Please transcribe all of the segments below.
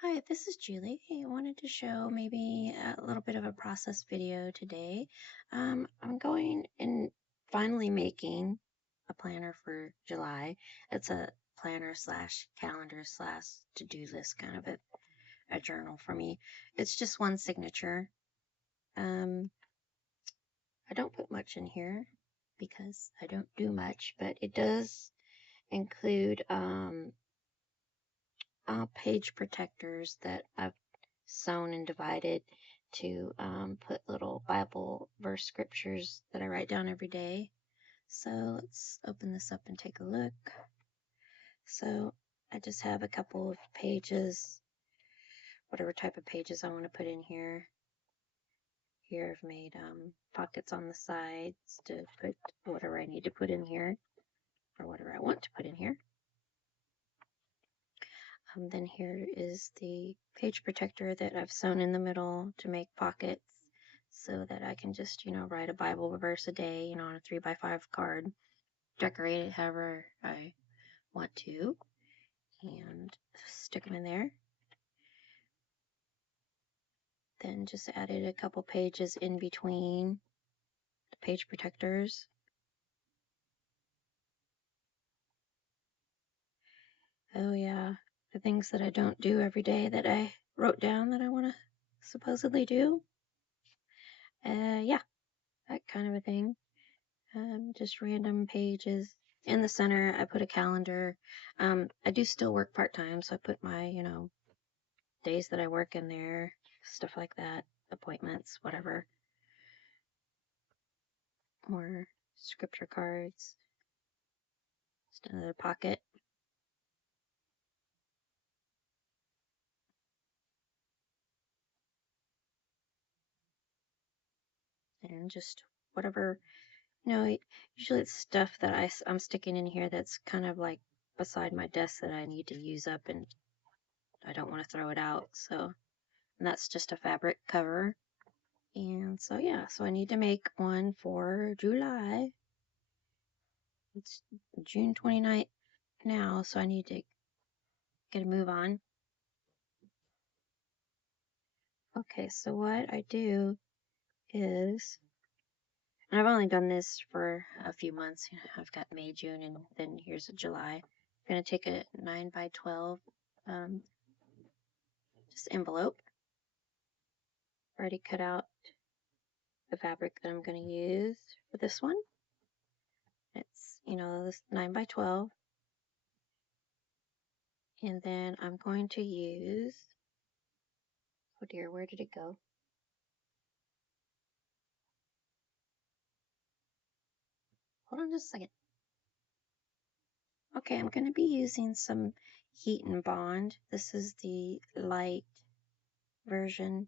Hi, this is Julie. I wanted to show maybe a little bit of a process video today. I'm going and finally making a planner for July. It's a planner slash calendar slash to-do list kind of a journal for me. It's just one signature. I don't put much in here because I don't do much, but it does include page protectors that I've sewn and divided to put little Bible verse scriptures that I write down every day. So let's open this up and take a look. So I just have a couple of pages, whatever type of pages I want to put in here. Here I've made pockets on the sides to put whatever I need to put in here or whatever I want to put in here. Then here is the page protector that I've sewn in the middle to make pockets so that I can just, write a Bible verse a day, on a 3x5 card, decorate it however I want to, and stick them in there. Then just added a couple pages in between the page protectors. Oh yeah, the things that I don't do every day that I wrote down that I want to supposedly do. Yeah, that kind of a thing. Just random pages. In the center, I put a calendar. I do still work part-time, so I put my, days that I work in there, stuff like that, appointments, whatever. More scripture cards. Just another pocket. And just whatever, usually it's stuff that I'm sticking in here that's kind of like beside my desk that I need to use up and I don't want to throw it out. So, and that's just a fabric cover. And so, yeah, so I need to make one for July. It's June 29th now, so I need to get a move on. Okay, so what I do is, and I've only done this for a few months. I've got May, June, and then here's a July. I'm going to take a 9x12 just envelope. Already cut out the fabric that I'm going to use for this one. It's, this 9x12. And then I'm going to use, oh dear, where did it go? Hold on just a second. Okay, I'm going to be using some Heat and Bond. This is the light version.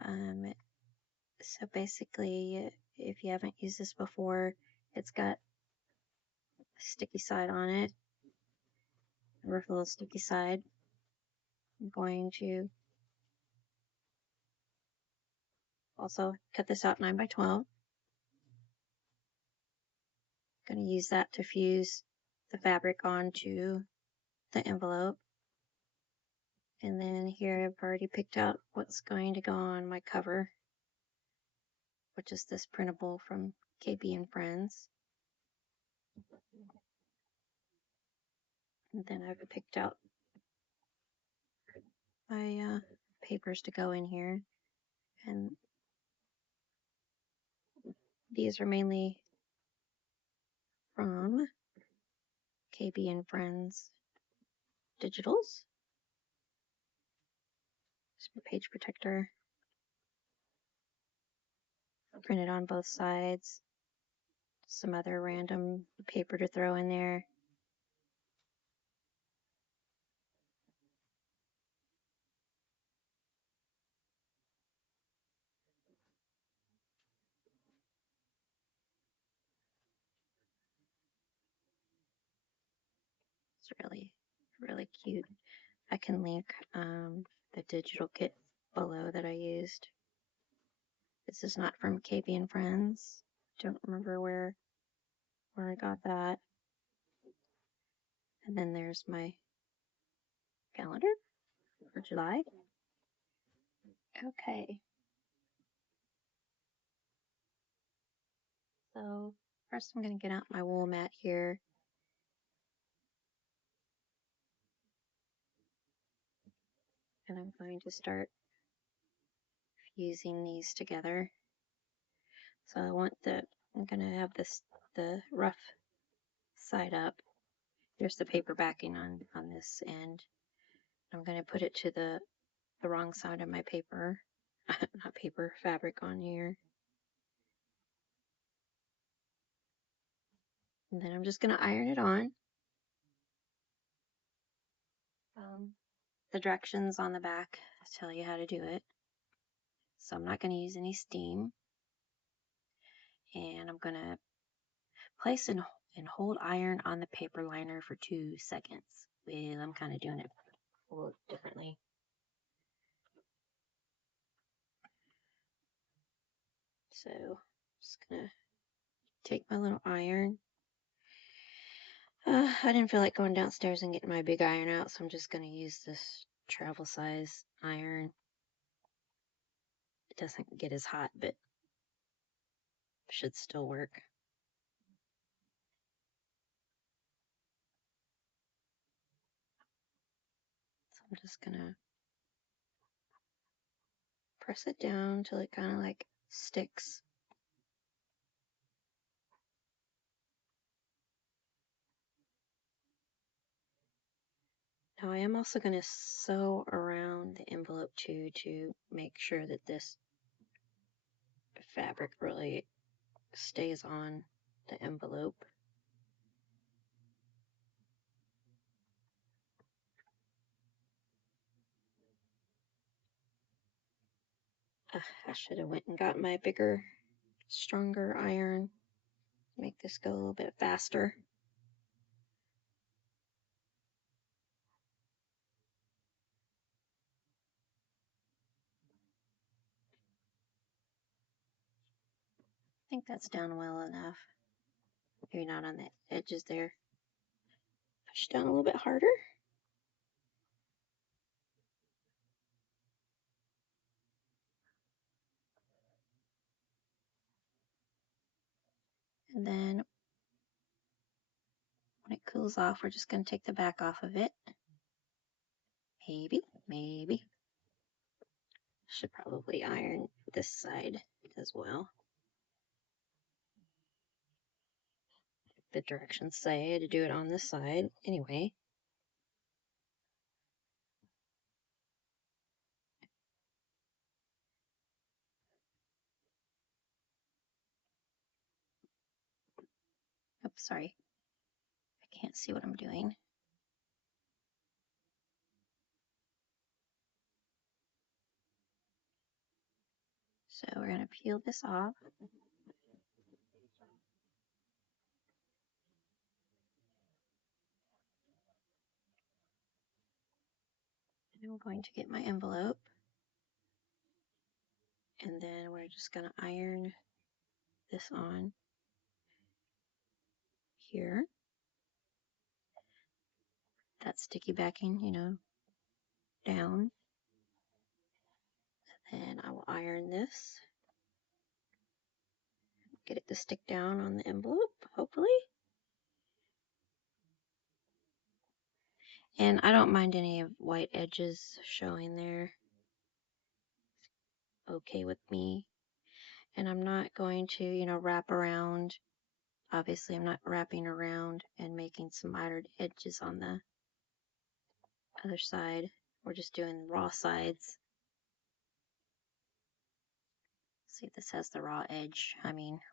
So basically, if you haven't used this before, it's got a sticky side on it, a rough little sticky side. I'm going to also cut this out 9x12. Going to use that to fuse the fabric onto the envelope. And then here I've already picked out what's going to go on my cover, which is this printable from KB and Friends. And then I've picked out my papers to go in here. And these are mainly from KB and Friends digitals. Some page protector. Printed on both sides. Some other random paper to throw in there. It's really, really cute. I can link the digital kit below that I used. This is not from KB and Friends. Don't remember where I got that. And then there's my calendar. for July. Okay. So first I'm going to get out my wool mat here. And I'm going to start fusing these together. So I'm going to have the rough side up. There's the paper backing on this end. I'm going to put it to the wrong side of my paper, not paper, fabric on here. And then I'm just going to iron it on. The directions on the back tell you how to do it. So I'm not going to use any steam. And I'm going to place and hold iron on the paper liner for 2 seconds. Well, I'm kind of doing it a little differently. So I'm just going to take my little iron. I didn't feel like going downstairs and getting my big iron out, so I'm just going to use this travel size iron. It doesn't get as hot, but should still work. So I'm just going to press it down till it kind of like sticks. Now I am also going to sew around the envelope too to make sure that this fabric really stays on the envelope. I should have went and got my bigger, stronger iron to make this go a little bit faster. I think that's down well enough. Maybe not on the edges there. Push down a little bit harder. And then when it cools off, we're just going to take the back off of it. Maybe. Should probably iron this side as well. The directions say to do it on this side anyway. Oops, sorry. I can't see what I'm doing. So we're going to peel this off. And I'm going to get my envelope. And then we're just going to iron this on here. That sticky backing, down. And I will iron this. Get it to stick down on the envelope, hopefully. And I don't mind any of white edges showing there. Okay with me. And I'm not going to, wrap around. Obviously, I'm not wrapping around and making some mitered edges on the other side. We're just doing raw sides. See if this has the raw edge.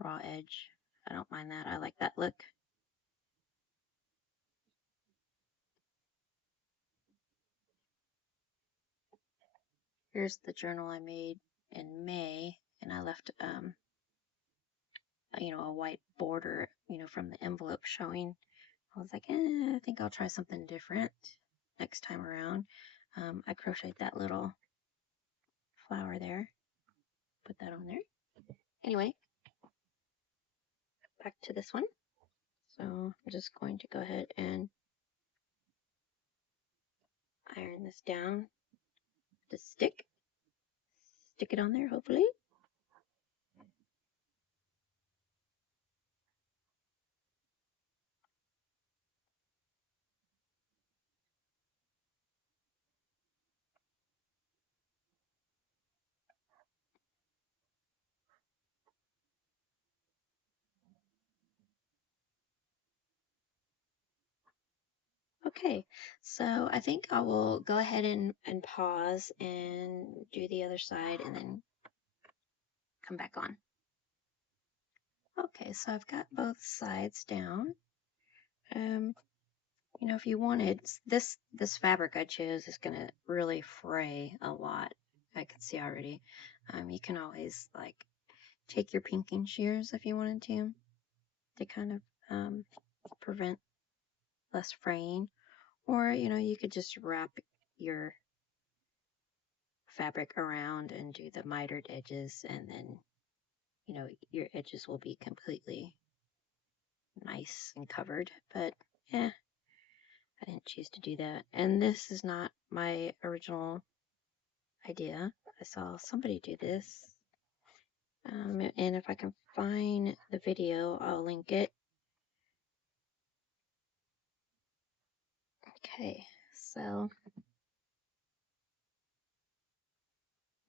Raw edge. I don't mind that. I like that look. Here's the journal I made in May, and I left a white border, from the envelope showing. I was like, I think I'll try something different next time around. I crocheted that little flower there. Put that on there. Anyway, back to this one. So I'm just going to go ahead and iron this down. to stick it on there, hopefully. Okay, so I think I will go ahead and pause and do the other side and then come back on. Okay, so I've got both sides down. You know, if you wanted, this fabric I chose is gonna really fray a lot. I can see already. You can always like take your pinking shears if you wanted to kind of prevent less fraying. Or, you know, you could just wrap your fabric around and do the mitered edges, and then, you know, your edges will be completely nice and covered. But, yeah, I didn't choose to do that. And this is not my original idea. I saw somebody do this. And if I can find the video, I'll link it. Okay, so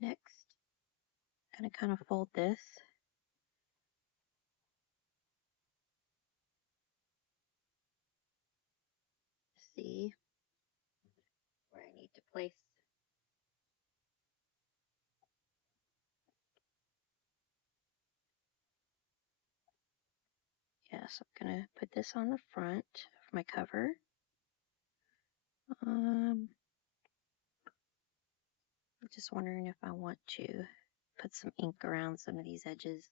next, I'm going to kind of fold this. See where I need to place. Yes, I'm going to put this on the front of my cover. I'm just wondering if I want to put some ink around some of these edges.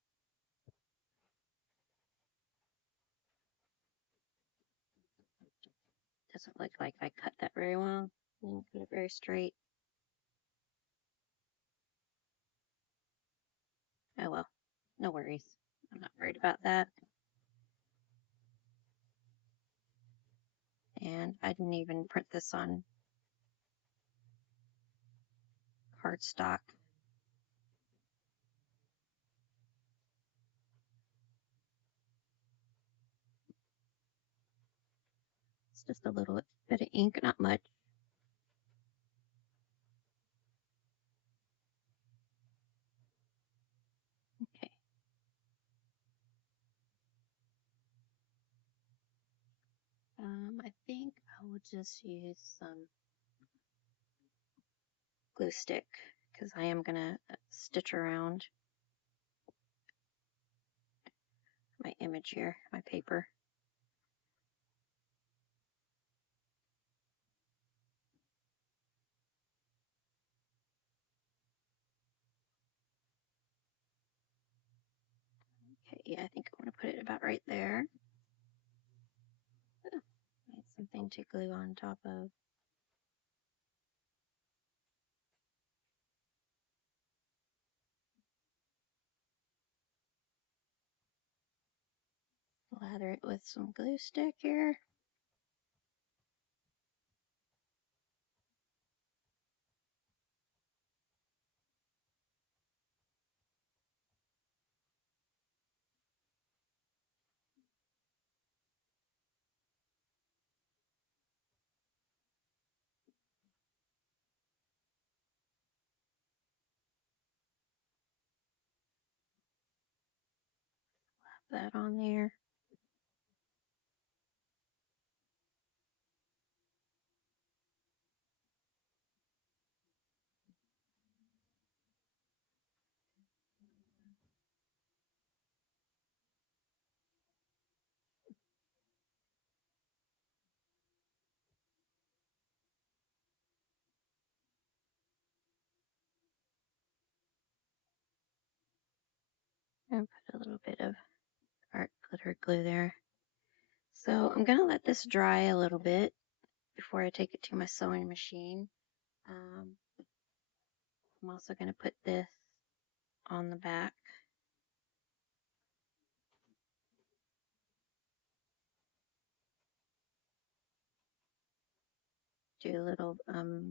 Doesn't look like I cut that very well. Didn't put it very straight. Oh well, no worries. I'm not worried about that. And I didn't even print this on cardstock. It's just a little bit of ink, not much. Okay. I think I will just use some glue stick because I am gonna stitch around my image here, my paper. Okay, yeah, I think I'm gonna put it about right there. Oh, need something to glue on top of. Lather it with some glue stick here. Slap that on there. And put a little bit of art glitter glue there. So I'm gonna let this dry a little bit before I take it to my sewing machine. I'm also gonna put this on the back. do a little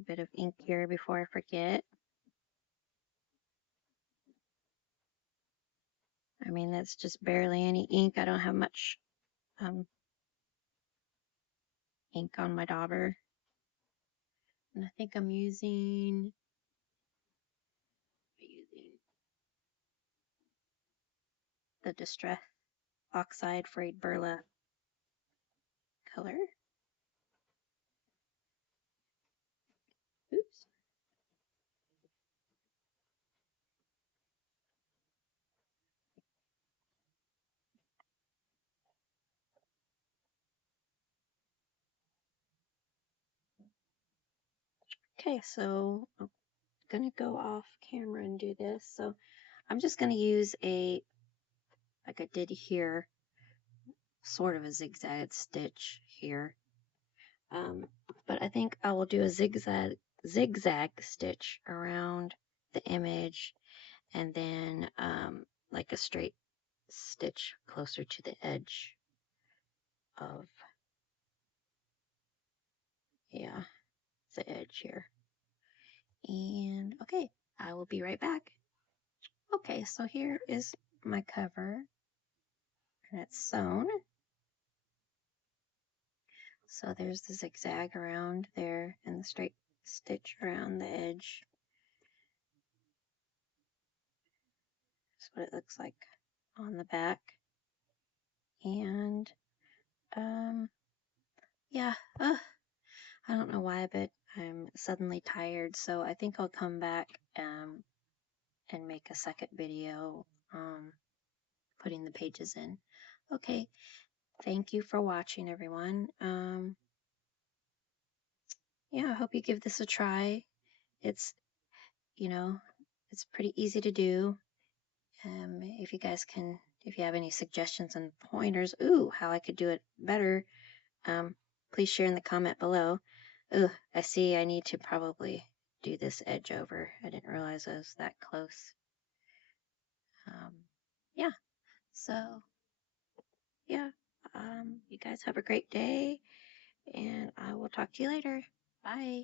bit of ink here before I forget. I mean, that's just barely any ink. I don't have much ink on my dauber. And I think I'm using the Distress Oxide Frayed Burlap color. Oops. Okay, so I'm gonna go off camera and do this. So I'm just gonna use like I did here, sort of a zigzag stitch here. But I think I will do a zigzag stitch around the image, and then like a straight stitch closer to the edge of, yeah, the edge here. And okay, I will be right back. Okay, so here is my cover, and it's sewn. So there's the zigzag around there and the straight stitch around the edge. That's what it looks like on the back. And yeah, I don't know why, but I'm suddenly tired, so I think I'll come back and make a second video putting the pages in. Okay, thank you for watching, everyone. Yeah, I hope you give this a try. It's, you know, it's pretty easy to do. If you guys can, if you have any suggestions and pointers, how I could do it better, please share in the comment below. I see I need to probably do this edge over. I didn't realize I was that close. Yeah, so yeah, you guys have a great day, and I will talk to you later. Bye.